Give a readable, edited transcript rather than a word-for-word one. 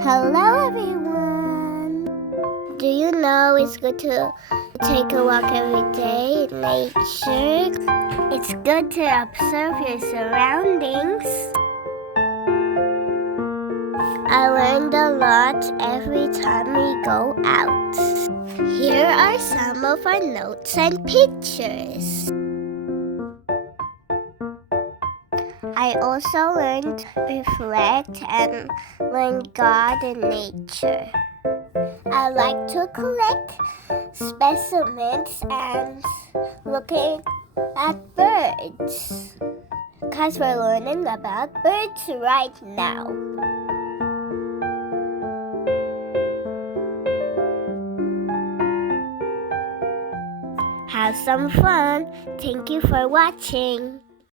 Hello everyone! Do you know it's good to take a walk every day in nature? It's good to observe your surroundings. I learned a lot every time we go out. Here are some of our notes and pictures. I also learned to reflect and learn God and nature. I like to collect specimens and looking at birds because we're learning about birds right now. Have some fun. Thank you for watching.